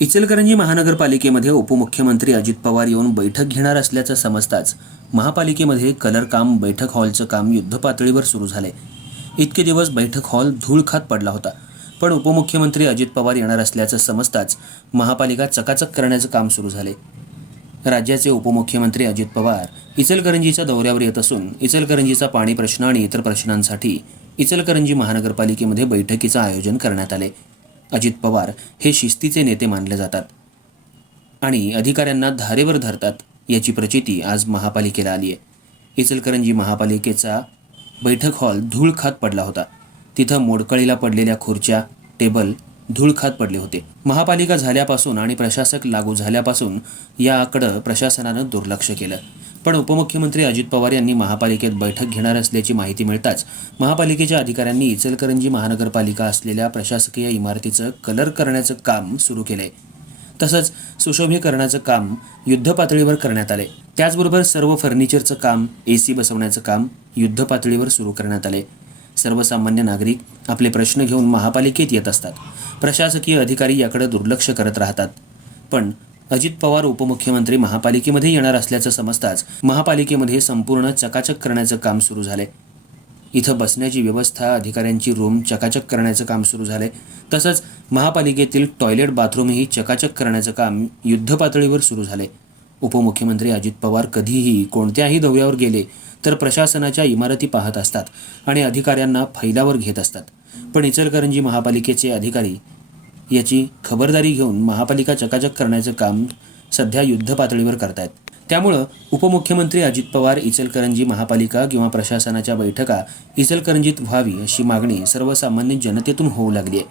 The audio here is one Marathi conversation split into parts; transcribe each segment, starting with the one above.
इचलकरंजी महानगरपालिकेमध्ये उपमुख्यमंत्री अजित पवार येऊन बैठक घेणार असल्याचं समजताच महापालिकेमध्ये कलर काम बैठक हॉलचं काम युद्धपातळीवर सुरू झाले. इतके दिवस बैठक हॉल धूळ खात पडला होता. पण उपमुख्यमंत्री अजित पवार येणार असल्याचं समजताच महापालिका चकाचक करण्याचं काम सुरू झाले. राज्याचे उपमुख्यमंत्री अजित पवार इचलकरंजीच्या दौऱ्यावर येत असून इचलकरंजीचा पाणी प्रश्न आणि इतर प्रश्नांसाठी इचलकरंजी महानगरपालिकेमध्ये बैठकीचं आयोजन करण्यात आले. अजित पवार हे शिस्तीचे नेते मानले जातात. आणि अधिकाऱ्यांना धारेवर धरतात याची प्रचिती आज महापालिकेला आली आहे. इचलकरंजी महापालिकेचा बैठक हॉल धूळ खात पडला होता. तिथं मोडकळीला पडलेल्या खुर्च्या टेबल धूळ खात पडले होते. महापालिका झाल्यापासून आणि प्रशासक लागू झाल्यापासून याकडं प्रशासनानं दुर्लक्ष केलं. पण उपमुख्यमंत्री अजित पवार यांनी महापालिकेत बैठक घेणार असल्याची माहिती मिळताच महापालिकेच्या अधिकाऱ्यांनी इचलकरंजी महानगरपालिका असलेल्या प्रशासकीय इमारतीचं कलर करण्याचं काम सुरू केलंय. तसंच सुशोभीकरणाचं काम युद्धपातळीवर करण्यात आले त्याचबरोबर सर्व फर्निचरचं काम ए सी बसवण्याचं काम युद्धपातळीवर सुरू करण्यात आले सर्वसामान्य नागरिक आपले प्रश्न घेऊन महापालिकेत येत असतात. प्रशासकीय अधिकारी याकडे दुर्लक्ष करत राहतात. पण अजित पवार उपमुख्यमंत्री महापालिकेमध्ये येणार असल्याचं समजताच महापालिकेमध्ये संपूर्ण चकाचक करण्याचं काम सुरू झाले. इथं बसण्याची व्यवस्था अधिकाऱ्यांची रूम चकाचक करण्याचं काम सुरू झालंय तसंच महापालिकेतील टॉयलेट बाथरूमही चकाचक करण्याचं काम युद्धपातळीवर सुरू झालंय उपमुख्यमंत्री अजित पवार कधीही कोणत्याही दौऱ्यावर गेले तर प्रशासनाच्या इमारती पाहत असतात आणि अधिकाऱ्यांना फैलावर घेत असतात. पण इचलकरंजी महापालिकेचे अधिकारी याची खबरदारी घेऊन महापालिका चकाचक करण्याचं काम सध्या युद्धपातळीवर करतायत. त्यामुळं उपमुख्यमंत्री अजित पवार इचलकरंजी महापालिका किंवा प्रशासनाच्या बैठका इचलकरंजीत व्हावी अशी मागणी सर्वसामान्य जनतेतून होऊ लागली आहे.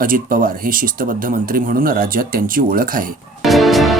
अजित पवार हे शिस्तबद्ध मंत्री म्हणून राज्यात त्यांची ओळख आहे.